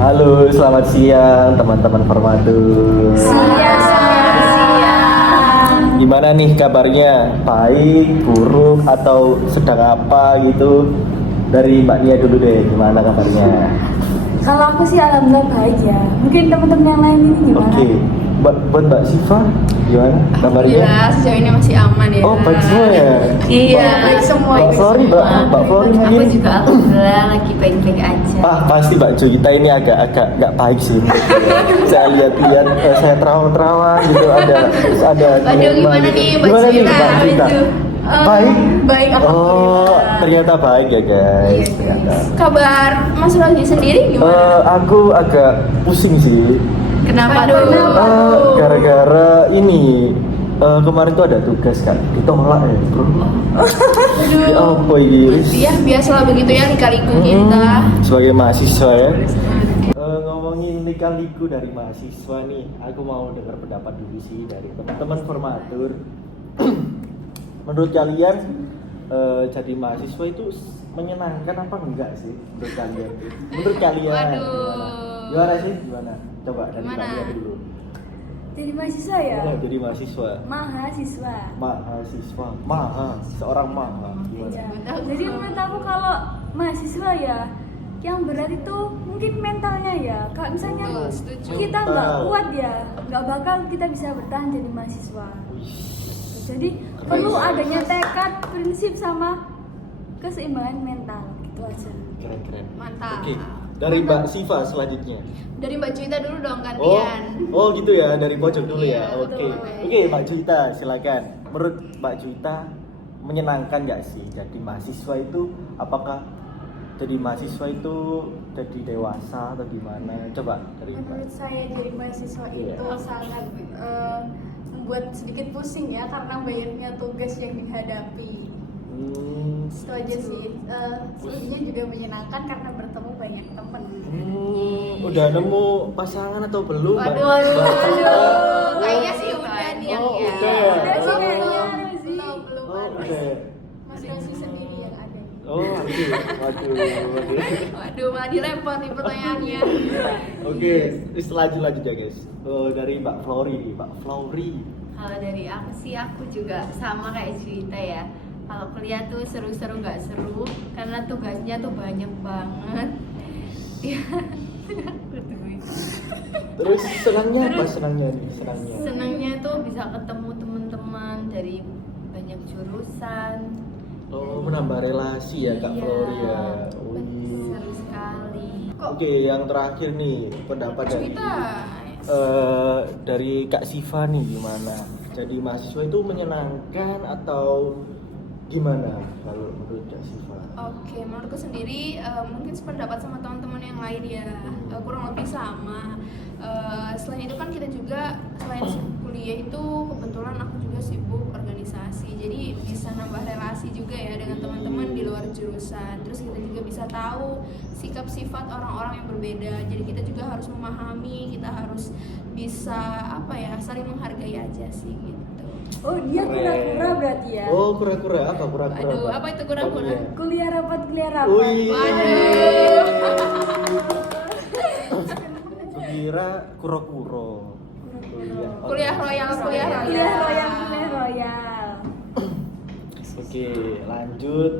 Halo, selamat siang teman-teman Formatur. Siang. Gimana nih kabarnya? Baik, buruk, atau sedang apa gitu? Dari Mbak Nia dulu deh, gimana kabarnya? Kalau aku sih alhamdulillah baik ya. Mungkin teman-teman yang lain ini gimana? Oke, buat Mbak Siva, gimana kabarnya? Alhamdulillah sejauh ini masih aman ya. Oh, baik semua ya? Iya, baik semua. Mbak Flori, Mbak Flori Aku mungkin? juga alhamdulillah lagi baik-baik aja. Pasti Mbak Joyita ini agak nggak baik sih. Saya lihat-lihat, saya terawang-terawang gitu ada. Waduh, gimana nih Mbak Joyita? Baik. Baik, Oh, ternyata baik ya guys. Ternyata. Kabar Mas Rogi sendiri gimana? Aku agak pusing sih. Kenapa Aduh. tuh? Gara-gara ini kemarin tuh ada tugas kan, ditolak ya bro. Ya apa ini? Iya, biasalah begitu ya lika-liku kita. Sebagai mahasiswa ya. Ngomongin lika-liku dari mahasiswa nih, aku mau dengar pendapat dulu sih dari teman-teman Formatur. Menurut kalian jadi mahasiswa itu menyenangkan apa enggak sih menurut kalian? Menurut kalian Waduh. gimana sih? Gimana? Coba dari Gimana? kalian dulu. Jadi mahasiswa ya? Ya, jadi mahasiswa. Mahasiswa. Seorang maha. Gimana? Ya. Jadi menurut aku kalau mahasiswa ya yang berat itu mungkin mentalnya ya. Kalau misalnya Betul, setuju. kita nggak Mental. kuat ya, nggak bakal kita bisa bertahan jadi mahasiswa. Wih, Jadi perlu adanya tekad, prinsip sama keseimbangan mental gitu aja. keren. Mantap. Oke, dari Mbak Siva selanjutnya. Dari Mbak Joyita dulu dong gantian. Oh gitu ya, dari pojok dulu ya. Iya, Oke, betul. oke Mbak Juita silakan. Menurut Mbak Juita menyenangkan nggak sih jadi mahasiswa itu? Apakah jadi mahasiswa itu jadi dewasa atau gimana? Coba dari Mbak. Menurut saya jadi mahasiswa Iya. itu sangat membuat sedikit pusing ya karena banyaknya tugas yang dihadapi. Itu aja sih. Selebihnya juga menyenangkan karena bertemu banyak teman. Udah nemu pasangan atau belum? Mbak? Waduh. Kayaknya sih udah nih yang Oh, ya. udah. Udah sih kayaknya. Belum belum Oh, ada. udah. Mas Rosi sendiri yang ada. Oh, waduh. Waduh, malah direpot nih pertanyaannya. Oke, lanjut ya guys. Dari Mbak Flori. Kalau dari aku sih aku juga sama kayak cerita ya. Kalau kuliah tuh seru-seru nggak seru karena tugasnya tuh banyak banget. Ya. Terus senangnya apa senangnya? Senangnya tuh bisa ketemu teman-teman dari banyak jurusan. Oh, menambah relasi ya Kak Iya, Flori ya. Oh, seru sekali. Oke, yang terakhir nih pendapat dari Joyita. dari Kak Siva nih gimana? Jadi mahasiswa itu menyenangkan atau gimana kalau menurut Kak Siva? Oke, menurutku sendiri mungkin sependapat sama teman-teman yang lain ya, kurang lebih sama. Selain itu kan kita juga selain kuliah itu kebetulan aku juga sibuk organisasi, jadi bisa nambah relasi juga ya dengan teman-teman di luar jurusan. Terus kita juga bisa tahu sikap sifat orang-orang yang berbeda. Jadi kita juga harus memahami, kita harus bisa saling menghargai aja sih gitu. Oh dia Keren. kura-kura berarti ya? Oh, kura-kura apa kura-kura? Aduh, apa itu kura-kura? Iya. Kuliah rapat. Wih. Waduh. Kira kuro-kuro. Kuliah royal. Kuliah royal. Oke, lanjut.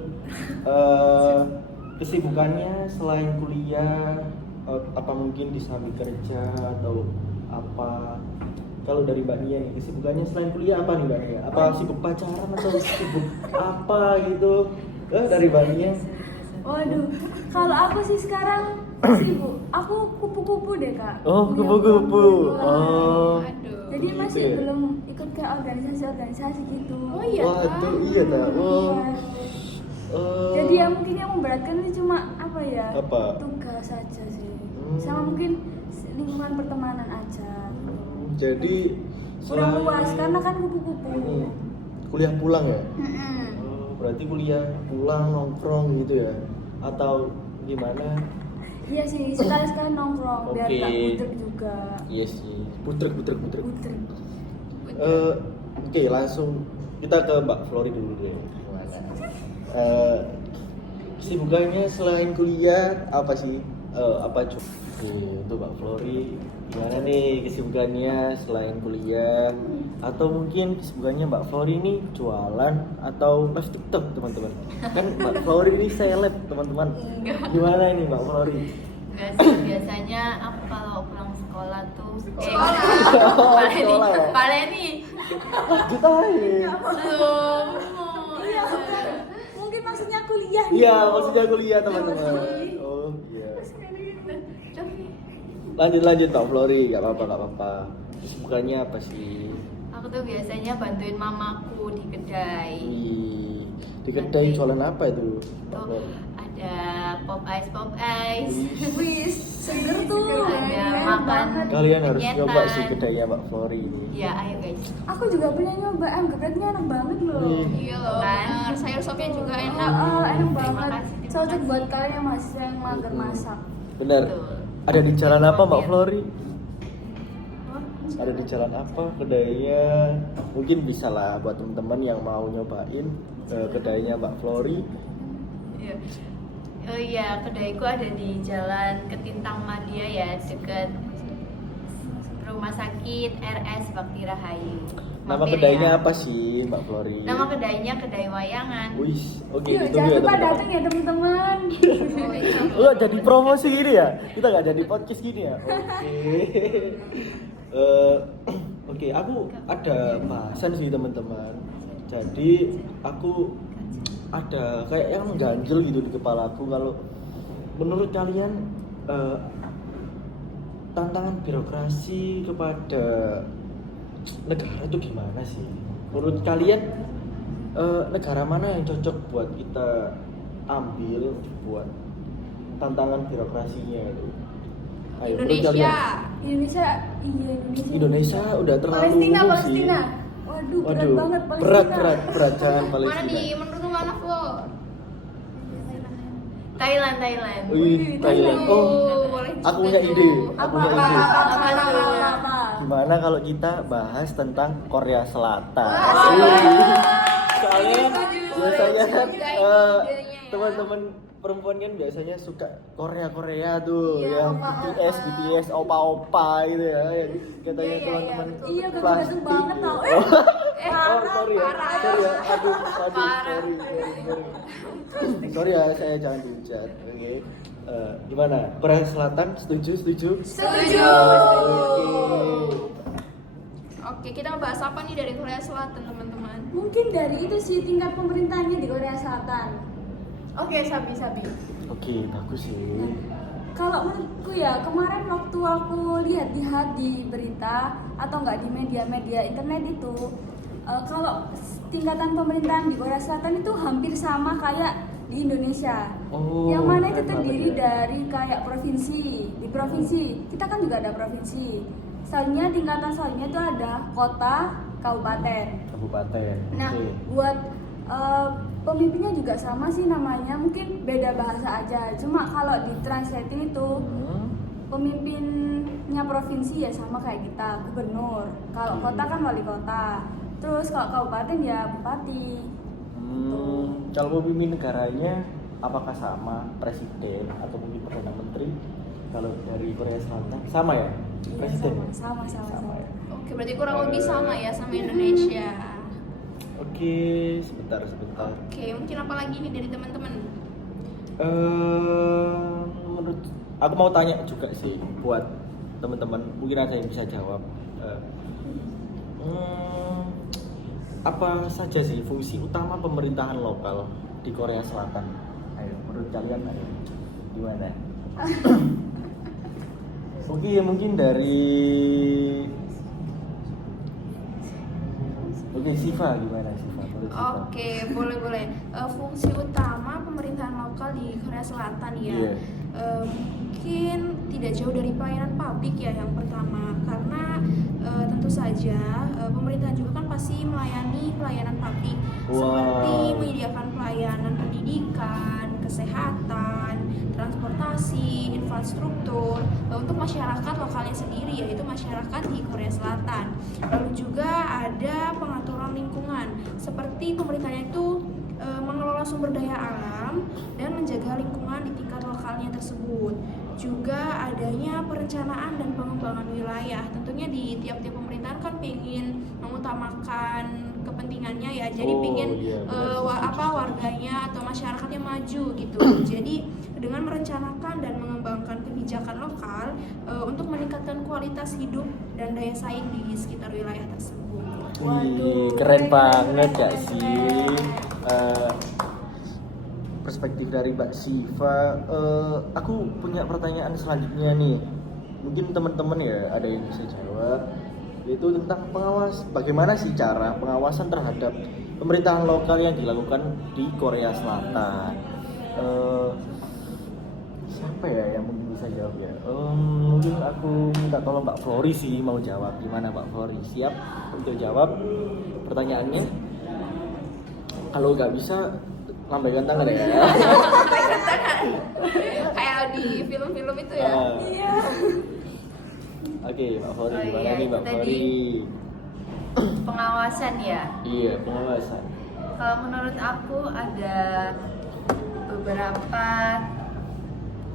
Kesibukannya selain kuliah, apa mungkin di samping kerja atau apa? Kalau dari Mbak Nia nih, kesibukannya selain kuliah apa nih Mbak Nia? Apa sibuk pacaran atau sibuk apa gitu? Dari Mbak Nia? Waduh, kalau aku sih sekarang sibuk. Aku kupu-kupu deh kak. Oh, Punya kupu-kupu. kupu-kupu. Oh. Aduh. Jadi gitu masih ya? belum ikut ke organisasi gitu. Oh iya. Waduh, iya dah. Oh. Jadi yang mungkin yang memberatkan itu cuma apa ya? Apa? Tugas saja sih. Hmm. Sama mungkin lingkungan pertemanan aja. Jadi Kurang selain- luas karena kan kupu-kupu. Kuliah pulang ya? Mm-mm. Oh, berarti kuliah pulang nongkrong gitu ya? Atau gimana? Iya sih, sekali-sekali nongkrong biar Oke. gak butek juga. Iya sih, putrek. Butek. Oke, langsung kita ke Mbak Flori dulu deh. Kesibukannya selain kuliah apa sih? apa coba untuk Mbak Flori gimana nih kesibukannya selain kuliah atau mungkin kesibukannya Mbak Flori ini jualan atau live TikTok teman-teman kan Mbak Flori ini seleb teman-teman gimana ini Mbak Flori? Enggak sih, biasanya aku kalau pulang sekolah tuh sekolah ya? Paling nih Jutain belum. Iya, mungkin maksudnya kuliah. iya maksudnya kuliah teman-teman oh iya lanjut Mbak Flori gak apa-apa kesibukannya apa sih? Aku tuh biasanya bantuin mamaku di kedai. Wih, di kedai jualan apa itu? Tuh ada pop ice. Wis, seger tuh. Ada makan. Kalian harus penyetan. coba sih kedainya Mbak Flori ini. Ya, ayo guys. Aku juga punya nyoba, gebreknya enak banget loh. Iya loh, Kan? bener. Sayur sopnya juga enak. Enak Terima banget. kasih, terima Cocok kasih. buat kalian yang mahasiswa yang mager masak. Bener. Betul. Ada di jalan apa Mbak Mampir. Flori? Ada di jalan apa kedainya? Mungkin bisa lah buat teman-teman yang mau nyobain kedainya Mbak Flori. Iya. Oh iya, kedaiku ada di Jalan Ketintang Madia ya, dekat Rumah Sakit RS Bakti Rahayu. Nama Mampir kedainya ya. apa sih Mbak Flori? Nama kedainya Kedai Wayangan. Wih, oke Yuk, ditunggu jangan ya lupa teman-teman. datang ya teman-teman. Lo jadi promosi gini ya? Kita nggak jadi podcast gini ya? Oke. Oke, aku ada bahasan sih teman-teman. Jadi aku ada kayak yang mengganjel gitu di kepalaku kalau menurut kalian tantangan birokrasi kepada negara itu gimana sih? Menurut kalian negara mana yang cocok buat kita ambil buat tantangan birokrasinya itu? Ayo, menurut Indonesia. Indonesia. Indonesia udah terlalu Palestina, umum Palestina. sih. Waduh, berat Waduh, banget Palestina. berat jangan Mana Palestina. nih menurut lu mana Flo? Thailand. Wih, Thailand. Oh, boleh aku juga punya tuh. ide. Aku Apa, punya ide. apa? Gimana kalau kita bahas tentang Korea Selatan? Wah. Wih. Soalnya biasanya kan Juga idenya ya. teman-teman perempuan kan biasanya suka Korea tuh, Iya, yang opa-opa. BTS, opa gitu ya, yang katanya Iya, teman-teman iya, betul. Iya, plastik. ganteng banget tau. Oh, Parah, sorry ya, parah. sorry ya, aduh, Parah. sorry ya, saya jangan dihujat, oke. Gimana? Korea Selatan setuju? Setuju. Oke. Oke, kita ngebahas apa nih dari Korea Selatan, teman-teman? Mungkin dari itu sih tingkat pemerintahnya di Korea Selatan. Oke, Sabi. Oke, bagus sih. Kalau menurutku ya, kemarin waktu aku lihat di berita atau enggak di media-media internet itu, kalau tingkatan pemerintahan di Korea Selatan itu hampir sama kayak di Indonesia. Oh, yang mana itu keren terdiri banget ya. dari kayak provinsi. Di provinsi, kita kan juga ada provinsi. Selanjutnya tingkatan selanjutnya itu ada kota, kabupaten. Kabupaten. Nah, Oke. buat pemimpinnya juga sama sih namanya, mungkin beda bahasa aja. Cuma kalau di translating itu pemimpinnya provinsi ya sama kayak kita, gubernur. Kalau kota kan wali kota. Terus kalau kabupaten ya bupati. Kalau pemimpin negaranya apakah sama presiden atau mungkin perdana menteri? Kalau dari Korea Selatan sama ya? Iya, Presiden. sama. ya? Oke, berarti kurang lebih sama ya sama Indonesia. Oke, sebentar. Oke, mungkin apa lagi nih dari teman-teman? Menurut aku mau tanya juga sih buat teman-teman, mungkin ada yang bisa jawab. Apa saja sih fungsi utama pemerintahan lokal di Korea Selatan? Ayo, menurut kalian ayo. Gimana? Oke, mungkin dari Siva gimana Siva? Menurut Siva? Oke, boleh. Fungsi utama pemerintahan lokal di Korea Selatan ya. Iya. Mungkin tidak jauh dari pelayanan publik ya yang pertama, karena tentu saja pemerintahan juga kan pasti melayani pelayanan publik seperti menyediakan pelayanan pendidikan, kesehatan, transportasi, infrastruktur untuk masyarakat lokalnya sendiri, yaitu masyarakat di Korea Selatan. Lalu juga ada pengaturan lingkungan, seperti pemerintahnya itu mengelola sumber daya alam dan menjaga lingkungan di tingkat lokalnya tersebut. juga adanya perencanaan dan pengembangan wilayah. Tentunya di tiap-tiap pemerintahan kan pengen mengutamakan kepentingannya ya, jadi Oh, pengen iya, benar, setuju. warganya atau masyarakatnya maju gitu. Jadi dengan merencanakan dan mengembangkan kebijakan lokal untuk meningkatkan kualitas hidup dan daya saing di sekitar wilayah tersebut. Wih, keren banget gak sih? Perspektif dari Mbak Siva. Aku punya pertanyaan selanjutnya nih. Mungkin teman-teman ya ada yang bisa jawab, yaitu tentang bagaimana sih cara pengawasan terhadap pemerintahan lokal yang dilakukan di Korea Selatan. Siapa ya yang mungkin bisa jawab ya? Mungkin aku minta tolong Mbak Flori sih mau jawab. Gimana Mbak Flori? Siap untuk jawab pertanyaannya? Kalau nggak bisa, lambaikan tangan ya. Kayak di film-film itu ya. Iya. Oke, Mbak Flori, Oh gimana iya, nih Mbak itu tadi. Flori? Pengawasan ya. Iya, pengawasan. Kalau menurut aku ada beberapa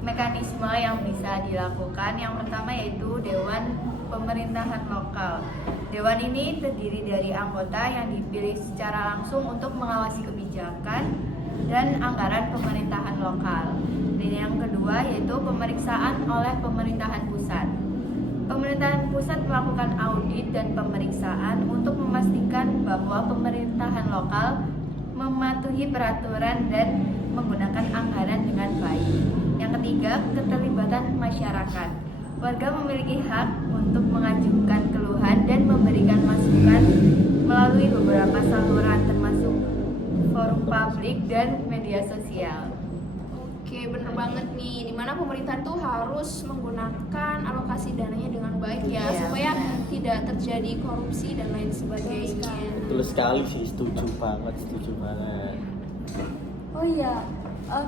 mekanisme yang bisa dilakukan. Yang pertama yaitu Dewan Pemerintahan Lokal. Dewan ini terdiri dari anggota yang dipilih secara langsung untuk mengawasi kebijakan dan anggaran pemerintahan lokal. Dan yang kedua yaitu pemeriksaan oleh pemerintahan pusat. Pemerintahan pusat melakukan audit dan pemeriksaan untuk memastikan bahwa pemerintahan lokal mematuhi peraturan dan menggunakan anggaran dengan baik. Yang ketiga, keterlibatan masyarakat. Warga memiliki hak untuk mengajukan keluhan dan memberikan masukan melalui beberapa saluran termasuk forum publik dan media sosial. Oke, bener banget nih. Dimana pemerintahan tuh harus menggunakan alokasi dananya dengan baik ya, Iya, supaya benar. tidak terjadi korupsi dan lain sebagainya. Betul sekali sih, setuju banget. Oh iya,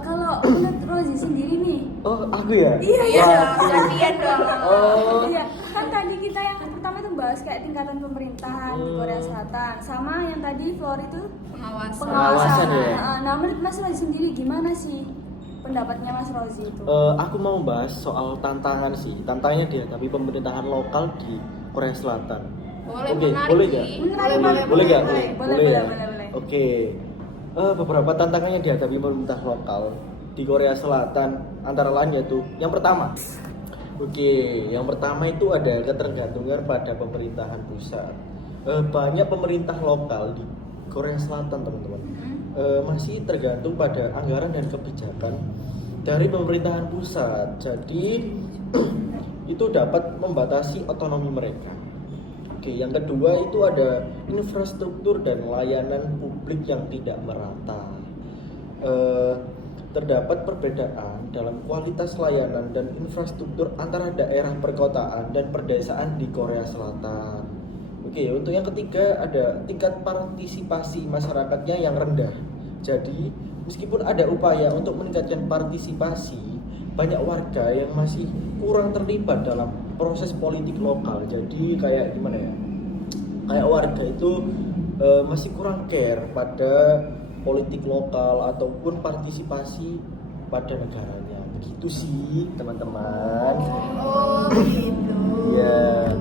kalau menurut Rozi sendiri nih, Oh, aku ya? Iya, Iya Wah, dong, gantian dong. Oh, iya kan tadi kita yang pertama itu bahas kayak tingkatan pemerintahan di Korea Selatan, sama yang tadi Flor itu Pengawasan. Pengawasan ya? Nah, menurut Mas Rozi sendiri gimana sih pendapatnya Mas Rozi itu? aku mau bahas soal tantangan sih. Tantangannya dihadapi pemerintahan lokal di Korea Selatan. Boleh, Oke, menarik boleh nih. nggak? Boleh nggak? boleh. ya? Boleh. Oke. Beberapa tantangan yang dihadapi pemerintah lokal di Korea Selatan antara lain yaitu yang pertama. Yang pertama itu ada ketergantungan pada pemerintahan pusat. Banyak pemerintah lokal di Korea Selatan, teman-teman, masih tergantung pada anggaran dan kebijakan dari pemerintahan pusat. Jadi itu dapat membatasi otonomi mereka. Yang kedua itu ada infrastruktur dan layanan publik yang tidak merata. Terdapat perbedaan dalam kualitas layanan dan infrastruktur antara daerah perkotaan dan perdesaan di Korea Selatan. Untuk yang ketiga ada tingkat partisipasi masyarakatnya yang rendah. Jadi meskipun ada upaya untuk meningkatkan partisipasi, banyak warga yang masih kurang terlibat dalam proses politik lokal. Jadi kayak gimana ya? Kayak warga itu masih kurang care pada politik lokal ataupun partisipasi pada negaranya. Begitu sih, teman-teman. Oh gitu. Ya.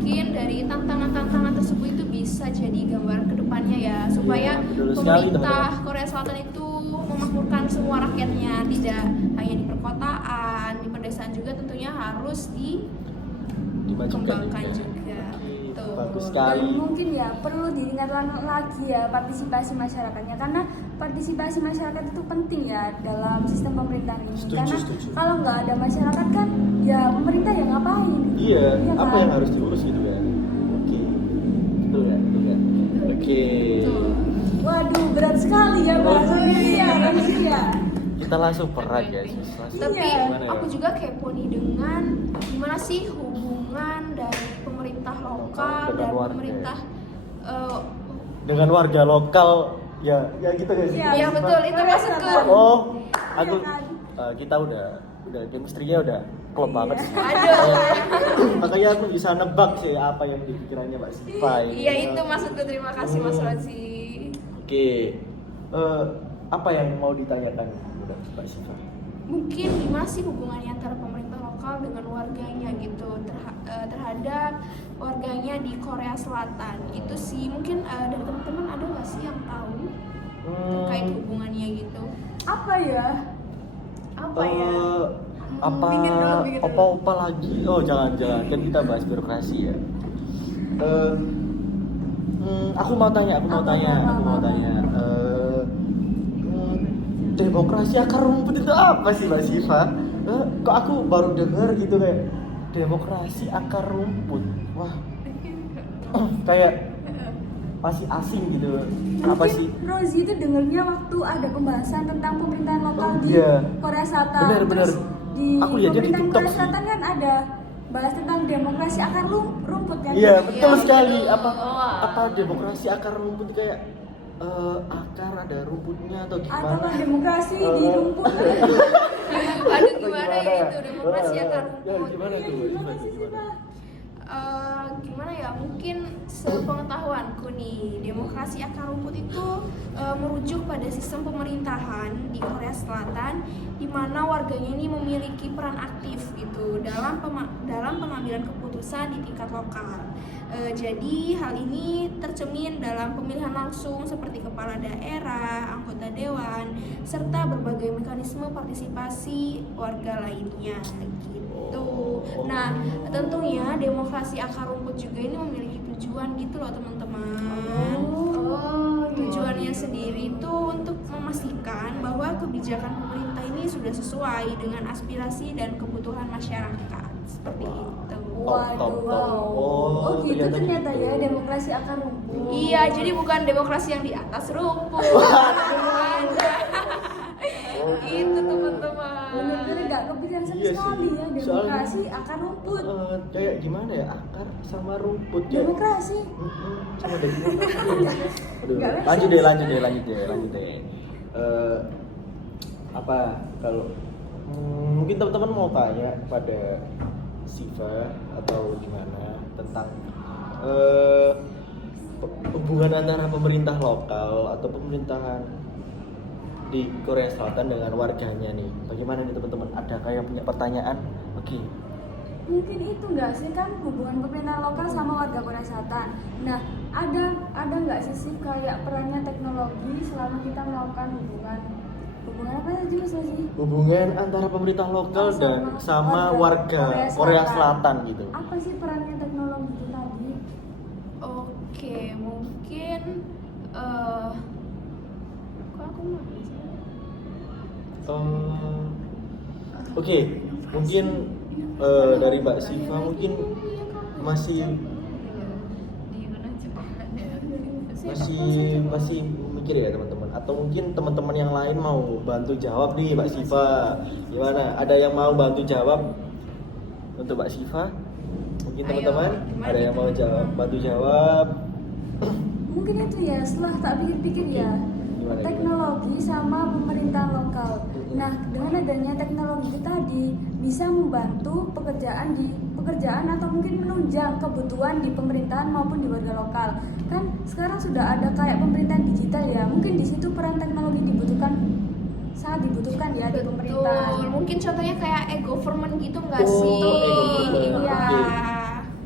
Mungkin dari tantangan-tantangan tersebut itu bisa jadi gambaran kedepannya ya, supaya Iya, betul sekali, pemerintah teman-teman. Korea Selatan itu memakmurkan semua rakyatnya, tidak hanya di perkotaan, di pedesaan juga tentunya harus Dimajukan dikembangkan juga. juga. Tuh. Bagus Dan sekali. mungkin ya perlu ditingkatkan lagi ya partisipasi masyarakatnya, karena partisipasi masyarakat itu penting ya dalam sistem pemerintahan ini. Setuju, Karena setuju. kalau nggak ada masyarakat kan ya pemerintah ya ngapain? Iya, Iya apa kan? yang harus diurus gitu ya? Betul ya? Tuh. Waduh, berat sekali ya bahasanya. Iya. Kita langsung berat ya, sis. Langsung Tapi gimana ya? aku juga kepo nih dengan gimana sih hubungan dari pemerintah lokal Dengan dan warga. pemerintah Dengan warga lokal ya gitu guys. Iya. ya betul itu maksudku. Oh, aku Iya kan? kita udah chemistry-nya udah klop banget sih. Aduh. Makanya aku bisa nebak sih apa yang di pikirannya Mbak Siva ini. Iya itu maksudku, terima kasih Mas Rozi. Oke. Apa yang mau ditanyakan Mbak Siva? Mungkin gimana sih hubungannya antara pemerintah terhadap warganya di Korea Selatan. Itu sih, mungkin dari teman-teman ada nggak sih yang tahu terkait hubungannya gitu? Apa ya? Apa ya? Mikir dulu. Apa lagi? Oh jangan kan kita bahas birokrasi ya. Aku mau tanya. Demokrasi akar rumput itu apa sih Mbak Siva? Kok aku baru dengar gitu kayak demokrasi akar rumput. Wah, kayak masih asing gitu. Apa Mungkin sih? Rozi itu dengernya waktu ada pembahasan tentang pemerintahan lokal di Iya. Korea Selatan. Benar. Terus di Aku lihatnya di pemerintahan TikTok Korea sih. Selatan kan ada bahas tentang demokrasi akar rumput ya. Iya betul Iya. sekali. Apa demokrasi akar rumput kayak akar ada rumputnya atau Atau gimana? kan demokrasi di rumput. Aduh, gimana ya itu demokrasi akar Ya, rumput? gimana tuh? Gimana? Gimana ya, mungkin sepengetahuanku nih, demokrasi akar rumput itu merujuk pada sistem pemerintahan di Korea Selatan di mana warganya ini memiliki peran aktif gitu dalam pengambilan keputusan di tingkat lokal. Jadi hal ini tercermin dalam pemilihan langsung seperti kepala daerah, anggota dewan, serta berbagai mekanisme partisipasi warga lainnya gitu. Nah, tentunya demokrasi akar rumput juga ini memiliki tujuan gitu loh teman-teman. Tujuannya sendiri itu untuk memastikan bahwa kebijakan pemerintah ini sudah sesuai dengan aspirasi dan kebutuhan masyarakat seperti itu. Waduh, wow. Oh gitu ternyata ya demokrasi akar rumput. Iya, jadi bukan demokrasi yang di atas rumput. Gitu teman-teman. Bener-bener gak kepikiran sama Iya sih. sekali ya demokrasi Soalnya- akar rumput. Kayak gimana ya, akar sama rumput ya. Demokrasi. Sama daging. Aduh, Nggak make lanjut sense. deh. Apa kalau mungkin teman-teman mau tanya pada Siva atau gimana tentang hubungan antara pemerintah lokal atau pemerintahan di Korea Selatan dengan warganya nih. Bagaimana nih teman-teman? Ada kayak punya pertanyaan? Oke. Mungkin itu enggak sih kan hubungan pemerintah lokal sama warga Korea Selatan. Nah, ada nggak sih kayak perannya teknologi selama kita melakukan hubungan apa tadi Mas Rozi? Hubungan antara pemerintah lokal dan sama warga Korea Selatan gitu. Apa sih perannya teknologi itu tadi? Oke, mungkin kok aku nggak bisa? Oke, mungkin dari Mbak Siva mungkin masih mikir ya teman-teman, atau mungkin teman-teman yang lain mau bantu jawab nih Mbak Siva. Gimana? Ada yang mau bantu jawab untuk Mbak Siva? Mungkin Ayo, teman-teman gimana ada yang mau teman-teman? bantu jawab. Mungkin itu ya setelah tak pikir-pikir ya. Gimana? Teknologi sama pemerintahan lokal. Nah, dengan adanya teknologi itu tadi bisa membantu pekerjaan atau mungkin menunjang kebutuhan di pemerintahan maupun di warga lokal. Kan sekarang sudah ada kayak pemerintahan digital ya. Mungkin di situ peran teknologi sangat dibutuhkan ya di pemerintahan. Betul, mungkin contohnya kayak e-government gitu nggak Oh, sih? e-government. Iya.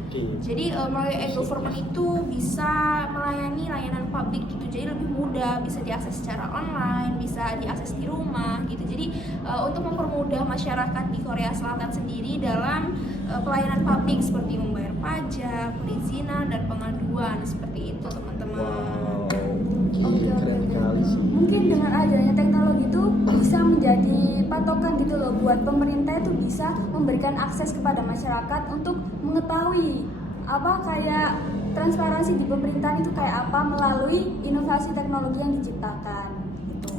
Oke. Jadi melalui e-government itu bisa melayani layanan publik gitu, jadi lebih mudah, bisa diakses secara online, bisa diakses di rumah gitu. Jadi untuk mempermudah masyarakat di Korea Selatan sendiri dalam pelayanan publik seperti membayar pajak, perizinan dan pengaduan seperti itu teman-teman. Wow. Oke, Keren sekali sih. Mungkin dengan adanya teknologi itu bisa menjadi patokan gitu loh buat pemerintah itu bisa memberikan akses kepada masyarakat untuk mengetahui apa kayak transparansi di pemerintahan itu kayak apa melalui inovasi teknologi yang diciptakan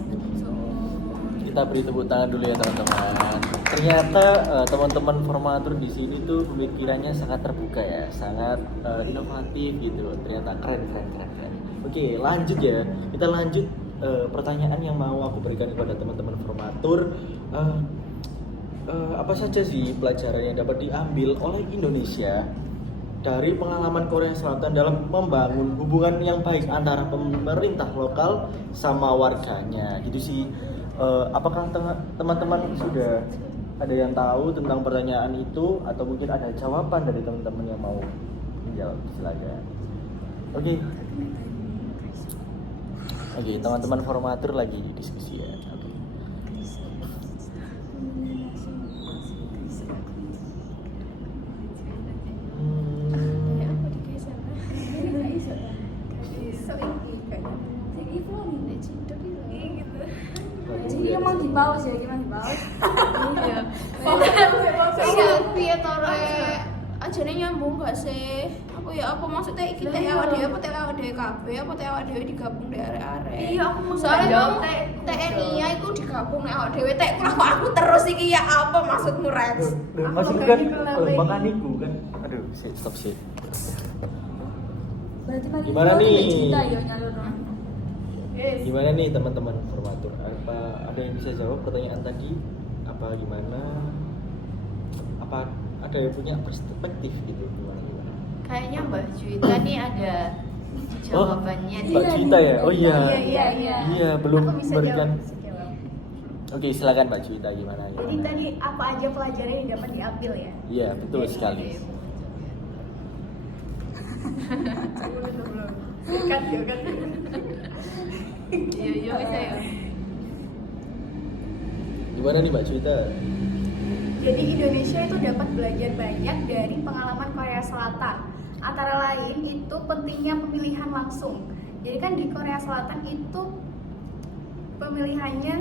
gitu. Kita beri tepuk tangan dulu ya teman-teman. Ternyata teman-teman formatur di sini tuh pemikirannya sangat terbuka ya, sangat inovatif gitu. Ternyata keren. Oke, lanjut ya. Kita lanjut pertanyaan yang mau aku berikan kepada teman-teman formatur. Apa saja sih pelajaran yang dapat diambil oleh Indonesia dari pengalaman Korea Selatan dalam membangun hubungan yang baik antara pemerintah lokal sama warganya gitu sih. Apakah teman-teman sudah ada yang tahu tentang pertanyaan itu atau mungkin ada jawaban dari teman-teman yang mau menjawab, silakan. Oke, teman-teman formatur lagi diskusi ya. Oke. Jadi emang di paus ya, gimana di paus? Iya. Iya, piye to rek? Ajane nyambung gak sih? Apa maksudnya iki teh awak dhewe apa teh awak dhewe kabeh apa teh awak dhewe digabung di arek-arek? Iya, aku mau soalnya jawab mau TNI ya iku digabung nek awak dhewe tek aku terus iki ya apa maksudmu Rex? Masih kan lembaga niku kan. Aduh, stop sih. Berarti pagi Gimana nih? cerita ya nyalur. Gimana nih teman-teman formatur? Apa ada yang bisa jawab pertanyaan tadi? Apa gimana? Apa ada yang punya perspektif gitu gimana? Kayaknya Mbak Juwita nih ada jawabannya Mbak Juwita ya? Oh iya. Iya. Iya, belum Aku bisa memberikan. jawab. Oke, silakan Mbak Juwita gimana? Jadi tadi apa aja pelajaran yang dapat diambil ya? Iya, betul sekali. Kan ya kan. Iya bisa ya. Gimana nih Mbak Juwita? Jadi Indonesia itu dapat belajar banyak dari pengalaman Korea Selatan. Antara lain itu pentingnya pemilihan langsung. Jadi kan di Korea Selatan itu pemilihannya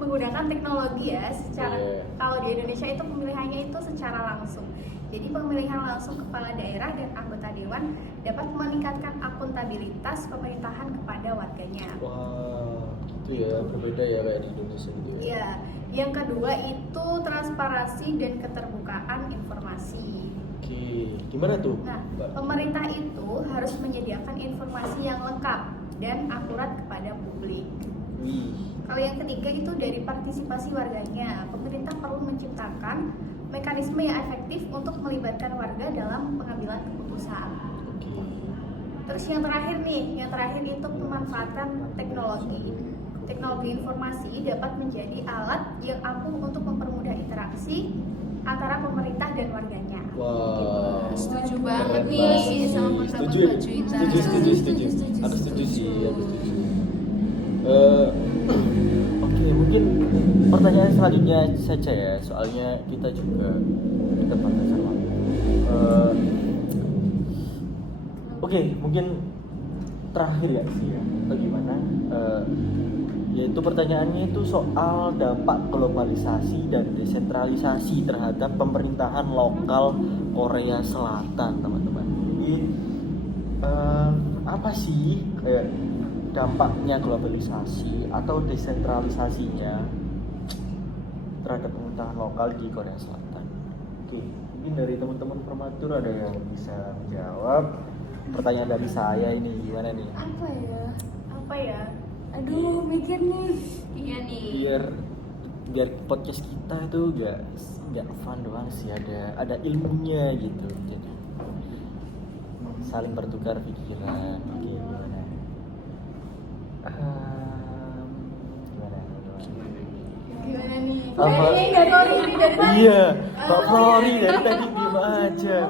menggunakan teknologi ya. Secara kalau di Indonesia itu pemilihannya itu secara langsung. Jadi pemilihan langsung kepala daerah dan anggota dewan dapat meningkatkan akuntabilitas pemerintahan kepada warganya. Wah, gitu ya, berbeda ya kayak di Indonesia gitu ya. Iya. Yang kedua itu transparansi dan keterbukaan informasi. Oke, gimana tuh Nah, Mbak? pemerintah itu harus menyediakan informasi yang lengkap dan akurat kepada publik. Wih, Kalau yang ketiga itu dari partisipasi warganya. Pemerintah perlu menciptakan mekanisme yang efektif untuk melibatkan warga dalam pengambilan keputusan. oke. Terus yang terakhir itu pemanfaatan teknologi. Teknologi informasi dapat menjadi alat yang ampuh untuk mempermudah interaksi antara pemerintah dan warganya. Wah, Setuju keren banget nih banget. sama pendapat Setuju, Mbak Juwita. setuju. Aku setuju sih, aku setuju. Oke, mungkin pertanyaan selanjutnya saja ya, soalnya kita juga keterbatasan waktu. Oke, mungkin terakhir ya sih ya, bagaimana? Yaitu pertanyaannya itu soal dampak globalisasi dan desentralisasi terhadap pemerintahan lokal Korea Selatan, teman-teman. Jadi apa sih kayak dampaknya globalisasi atau desentralisasinya terhadap pemerintahan lokal di Korea Selatan? Oke, mungkin dari teman-teman formatur ada yang bisa menjawab pertanyaan dari saya ini, gimana nih? Apa ya? Aduh, mikir nih. Iya nih. biar podcast kita itu nggak fun doang sih, ada ilmunya gitu, jadi saling bertukar pikiran. Oke, gimana? Gimana nih? Apa? Nggak tahu ini dari tadi. Iya, Mbak Flori dari tadi diem aja.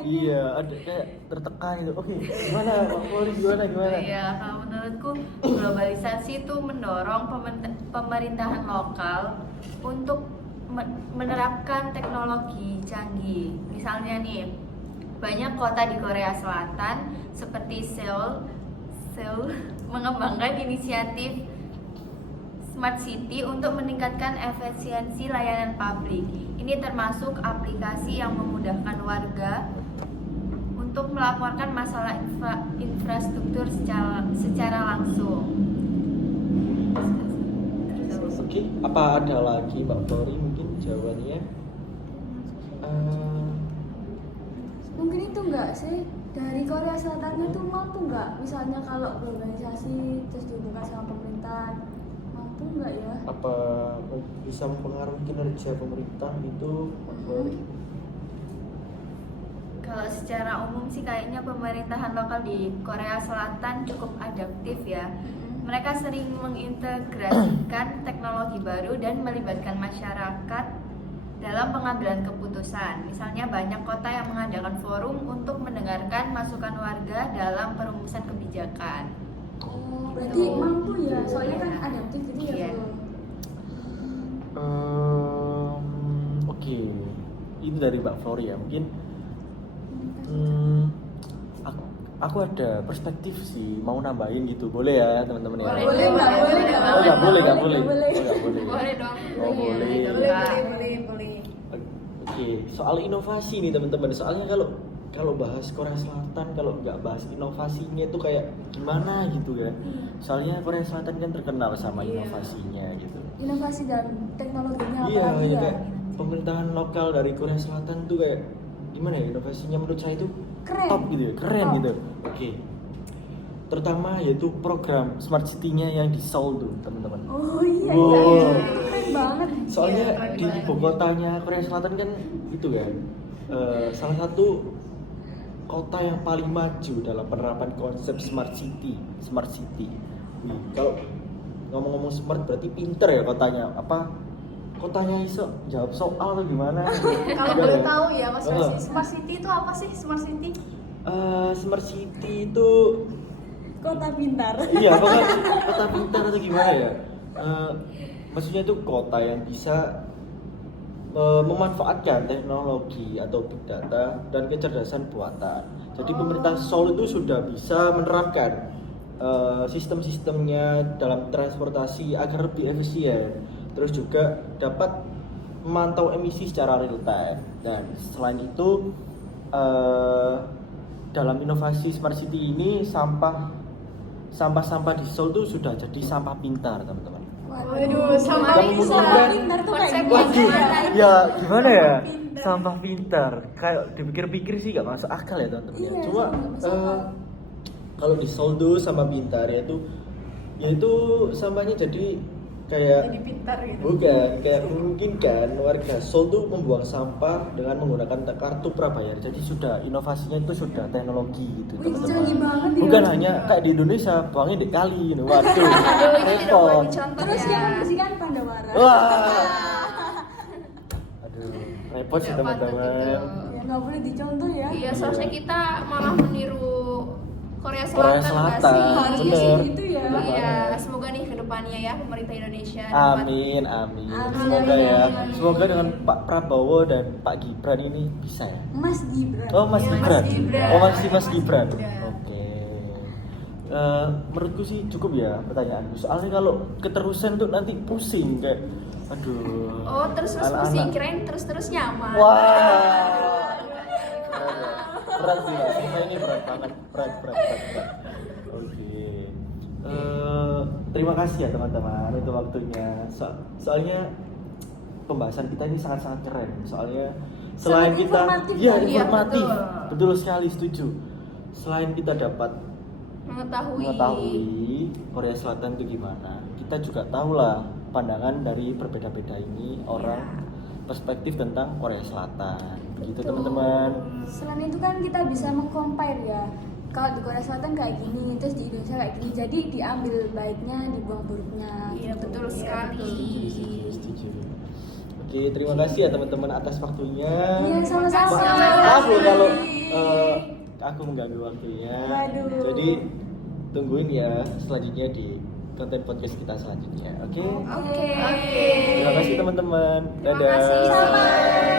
Iya, ada kayak tertekan gitu. Oke, gimana Mbak Flori, gimana? Ya, kalau menurutku globalisasi itu mendorong pemerintahan lokal untuk menerapkan teknologi canggih. Misalnya nih, banyak kota di Korea Selatan seperti Seoul mengembangkan inisiatif Smart City untuk meningkatkan efisiensi layanan publik. Ini termasuk aplikasi yang memudahkan warga untuk melaporkan masalah infrastruktur secara langsung. Oke, apa ada lagi Mbak Flori mungkin jawabannya? Mungkin itu enggak sih, dari Korea Selatan itu mampu nggak, misalnya kalau globalisasi terus dibuka sama pemerintah, mampu nggak ya? Apa bisa mempengaruhi kinerja pemerintah itu Mbak Flori? Kalau secara umum sih kayaknya pemerintahan lokal di Korea Selatan cukup adaptif ya. Mereka sering mengintegrasikan teknologi baru dan melibatkan masyarakat dalam pengambilan keputusan. Misalnya banyak kota yang mengadakan forum untuk mendengarkan masukan warga dalam perumusan kebijakan. Oh, berarti mampu ya, soalnya kan adaptif gitu ya. Iya. Bu. Oke, itu dari Mbak Flori ya. Mungkin aku ada perspektif sih, mau nambahin gitu, boleh ya teman-teman ya? Boleh nggak? Boleh nggak? Oh, nggak boleh, nggak boleh. Nggak boleh. Oh, nggak boleh. Boleh dong. Oh, boleh. Boleh. Oke, soal inovasi nih teman-teman. Soalnya kalau bahas Korea Selatan, kalau nggak bahas inovasinya itu kayak gimana gitu ya. Soalnya Korea Selatan kan terkenal sama inovasinya gitu. Inovasi dan teknologinya Iya, apalagi ya? kayak pemerintahan lokal dari Korea Selatan tuh kayak gimana ya, inovasinya menurut saya itu Keren. top gitu ya, keren Top. gitu. Oke. Terutama yaitu program Smart City-nya yang di Seoul tuh, teman-teman. Oh iya, Wow. iya. Keren banget. Soalnya Iya, keren di banget. ibu kotanya Korea Selatan kan itu kan salah satu kota yang paling maju dalam penerapan konsep smart city. Wih, kalau ngomong-ngomong smart berarti pinter ya kotanya. Apa kotanya iso jawab soal atau gimana? Kalau Enggak boleh ya? tahu ya Mas Oh. Rasi, Smart City itu apa sih? Smart City? Smart city itu Kota pintar. iya kota pintar atau gimana ya? Maksudnya itu kota yang bisa memanfaatkan teknologi atau big data dan kecerdasan buatan. Jadi pemerintah Seoul itu sudah bisa menerapkan sistem-sistemnya dalam transportasi agar lebih efisien. Terus juga dapat memantau emisi secara real time. Dan selain itu dalam inovasi Smart City ini sampah-sampah di Seoul itu sudah jadi sampah pintar, teman-teman. Waduh, sama Yang bisa. memungkinkan- Pintar tuh kayak Konsepnya gimana? gimana? Ya gimana ya, Pintar. sampah pintar kayak dipikir-pikir sih gak masuk akal ya teman-teman. Iya, Cuma nggak masuk akal. kalau di Seoul tuh sama pintar yaitu sampahnya jadi kayak Jadi pintar gitu. bukan kayak memungkinkan warga Seoul tuh membuang sampah dengan menggunakan kartu prabayar. Jadi sudah inovasinya itu sudah teknologi gitu Wih, teman-teman. canggih banget ya. Bukan hanya kayak di Indonesia buangnya di kali, gitu. Waduh, Aduh, ini tidak boleh repot. dicontoh Terus ya. yang membersihkan Pandawara. Wah. Aduh, repot sih Tidak patut teman-teman. itu. Ya nggak boleh dicontoh ya. Iya, seharusnya kita malah meniru Korea Korea Selatan nggak Selatan, sih? Harusnya sih bener. gitu ya. Bener Iya, banget. semoga nih kedepannya ya pemerintah Indonesia dapat Amin. Amin. Semoga ya. Semoga dengan Pak Prabowo dan Pak Gibran ini bisa ya. Mas Gibran. Oh, Mas Iya, Mas Gibran. Gibran. Oh, masih Mas Gibran. Gibran. Oke. Menurutku sih cukup ya pertanyaanku. Soalnya kalau keterusan tuh nanti pusing kayak aduh. Oh, terus Anak-anak. pusing, kirain terus nyaman. Wah. Berat sih, Mbak. Sumpah ini berat banget. Berat. Oke. Terima kasih ya teman-teman untuk waktunya. Soalnya pembahasan kita ini sangat-sangat keren. Soalnya selain Sangat kita informatif iya kan? informatif, Iya, betul sekali, setuju. Selain kita dapat mengetahui Korea Selatan itu gimana, kita juga tahu lah pandangan dari berbeda-beda ini orang perspektif tentang Korea Selatan. Begitu Betul. teman-teman. Selain itu kan kita bisa meng-compare ya. Kalau di Korea Selatan kayak gini, terus di Indonesia kayak gini. Jadi diambil baiknya, dibuang buruknya. Iya, gitu. betul Iya, sekali. Setuju. Oke, terima kasih ya teman-teman atas waktunya. Iya, sama-sama. Maaf loh kalau aku mengganggu waktunya. Waduh. Jadi tungguin ya selanjutnya di konten podcast kita selanjutnya. Oke. Oke. Terima kasih teman-teman. Terima Dadah. kasih. Sama.